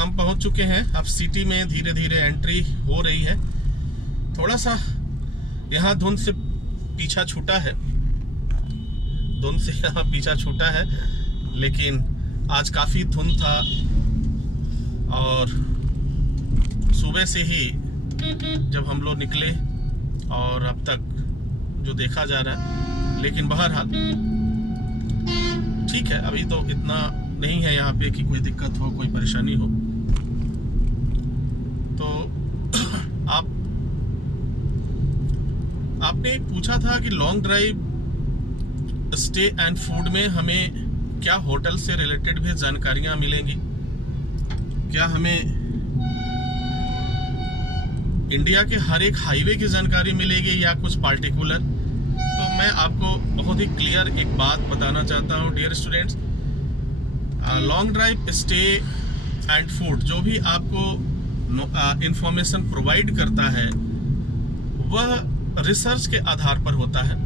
हम पहुंच चुके हैं। अब सिटी में धीरे धीरे एंट्री हो रही है। थोड़ा सा यहाँ धुंध से पीछा छूटा है, धुंध से यहाँ पीछा छूटा है, लेकिन आज काफ़ी धुंध था और सुबह से ही जब हम लोग निकले और अब तक जो देखा जा रहा है, लेकिन बहरहाल ठीक है, अभी तो इतना नहीं है यहाँ पे कि कोई दिक्कत हो, कोई परेशानी हो। तो आपने पूछा था कि long drive stay and food में हमें क्या होटल से रिलेटेड भी जानकारियां मिलेंगी, क्या हमें इंडिया के हर एक हाईवे की जानकारी मिलेगी या कुछ पार्टिकुलर। तो मैं आपको बहुत ही क्लियर एक बात बताना चाहता हूं dear students, long drive stay and food जो भी आपको इंफॉर्मेशन प्रोवाइड करता है वह रिसर्च के आधार पर होता है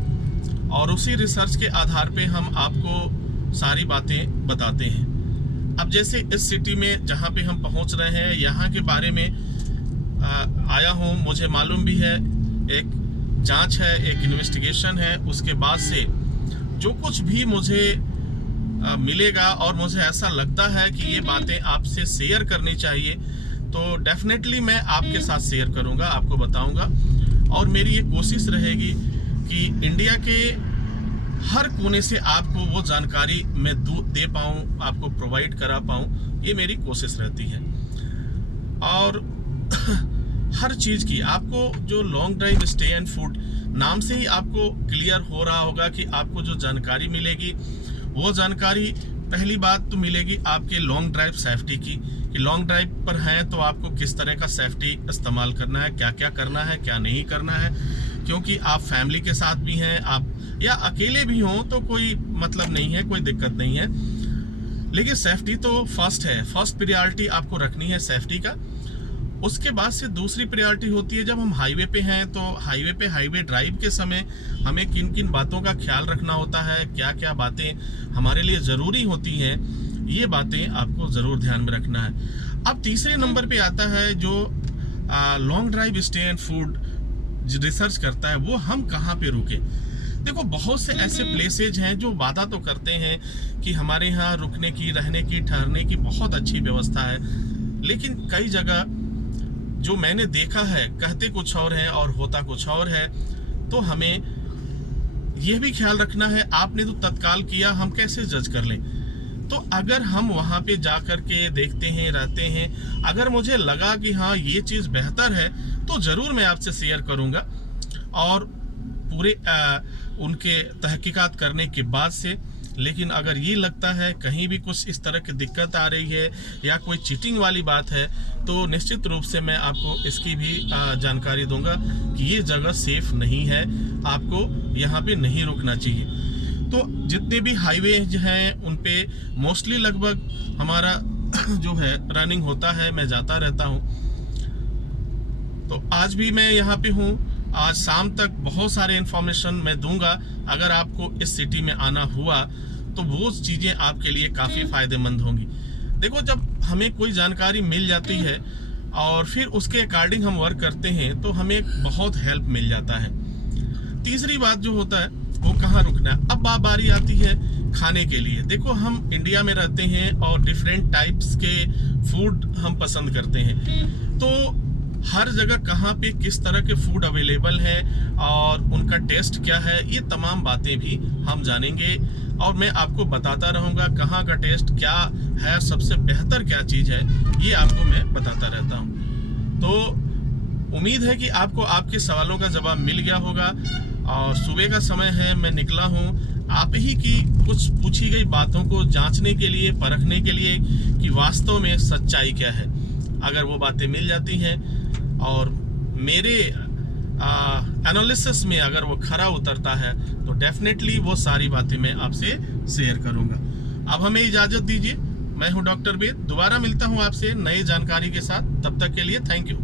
और उसी रिसर्च के आधार पे हम आपको सारी बातें बताते हैं। अब जैसे इस सिटी में जहाँ पे हम पहुँच रहे हैं, यहाँ के बारे में आया हूँ, मुझे मालूम भी है, एक जांच है, एक इन्वेस्टिगेशन है, उसके बाद से जो कुछ भी मुझे मिलेगा और मुझे ऐसा लगता है कि ये बातें आपसे शेयर करनी चाहिए, तो डेफिनेटली मैं आपके साथ शेयर करूँगा, आपको बताऊँगा। और मेरी ये कोशिश रहेगी कि इंडिया के हर कोने से आपको वो जानकारी मैं दे पाऊँ, आपको प्रोवाइड करा पाऊँ, ये मेरी कोशिश रहती है। और हर चीज़ की आपको जो long drive stay and food नाम से ही आपको क्लियर हो रहा होगा कि आपको जो जानकारी मिलेगी वो जानकारी पहली बात तो मिलेगी आपके लॉन्ग ड्राइव सेफ्टी की, कि लॉन्ग ड्राइव पर हैं तो आपको किस तरह का सेफ्टी इस्तेमाल करना है, क्या क्या करना है, क्या नहीं करना है। क्योंकि आप फैमिली के साथ भी हैं, आप या अकेले भी हों तो कोई मतलब नहीं है, कोई दिक्कत नहीं है, लेकिन सेफ्टी तो फर्स्ट है, फर्स्ट प्रायोरिटी आपको रखनी है सेफ्टी का। उसके बाद से दूसरी प्रायोरिटी होती है जब हम हाईवे पे हैं, तो हाईवे पे हाईवे ड्राइव के समय हमें किन किन बातों का ख्याल रखना होता है, क्या क्या बातें हमारे लिए ज़रूरी होती हैं, ये बातें आपको ज़रूर ध्यान में रखना है। अब तीसरे नंबर पे आता है जो long drive stay and food research करता है, वो हम कहाँ पे रुके। देखो बहुत से ऐसे प्लेसेज हैं जो वादा तो करते हैं कि हमारे यहाँ रुकने की, रहने की, ठहरने की बहुत अच्छी व्यवस्था है, लेकिन कई जगह जो मैंने देखा है कहते कुछ और हैं और होता कुछ और है। तो हमें यह भी ख्याल रखना है, आपने तो तत्काल किया, हम कैसे जज कर लें। तो अगर हम वहाँ पे जा कर के देखते हैं, रहते हैं, अगर मुझे लगा कि हाँ ये चीज़ बेहतर है तो ज़रूर मैं आपसे शेयर करूँगा। और पूरे उनके तहकीकात करने के बाद से, लेकिन अगर ये लगता है कहीं भी कुछ इस तरह की दिक्कत आ रही है या कोई चीटिंग वाली बात है, तो निश्चित रूप से मैं आपको इसकी भी जानकारी दूंगा कि ये जगह सेफ नहीं है, आपको यहाँ पे नहीं रुकना चाहिए। तो जितने भी हाईवे हैं उन पे मोस्टली लगभग हमारा जो है रनिंग होता है, मैं जाता रहता हूँ। तो आज भी मैं यहाँ पे हूँ, आज शाम तक बहुत सारे इन्फॉर्मेशन मैं दूंगा। अगर आपको इस सिटी में आना हुआ तो वो चीज़ें आपके लिए काफ़ी फ़ायदेमंद होंगी। देखो जब हमें कोई जानकारी मिल जाती है और फिर उसके अकॉर्डिंग हम वर्क करते हैं तो हमें बहुत हेल्प मिल जाता है। तीसरी बात जो होता है वो कहाँ रुकना है। अब बारी आती है खाने के लिए। देखो हम इंडिया में रहते हैं और डिफरेंट टाइप्स के फूड हम पसंद करते हैं, तो हर जगह कहाँ पे किस तरह के फूड अवेलेबल है और उनका टेस्ट क्या है, ये तमाम बातें भी हम जानेंगे और मैं आपको बताता रहूँगा कहाँ का टेस्ट क्या है, सबसे बेहतर क्या चीज़ है, ये आपको मैं बताता रहता हूँ। तो उम्मीद है कि आपको आपके सवालों का जवाब मिल गया होगा। और सुबह का समय है, मैं निकला हूँ आप ही की कुछ पूछी गई बातों को जांचने के लिए, परखने के लिए कि वास्तव में सच्चाई क्या है। अगर वो बातें मिल जाती हैं और मेरे एनालिसिस में अगर वो खरा उतरता है तो डेफिनेटली वो सारी बातें मैं आपसे शेयर करूंगा। अब हमें इजाज़त दीजिए, मैं हूं डॉक्टर वेद, दोबारा मिलता हूं आपसे नई जानकारी के साथ। तब तक के लिए थैंक यू।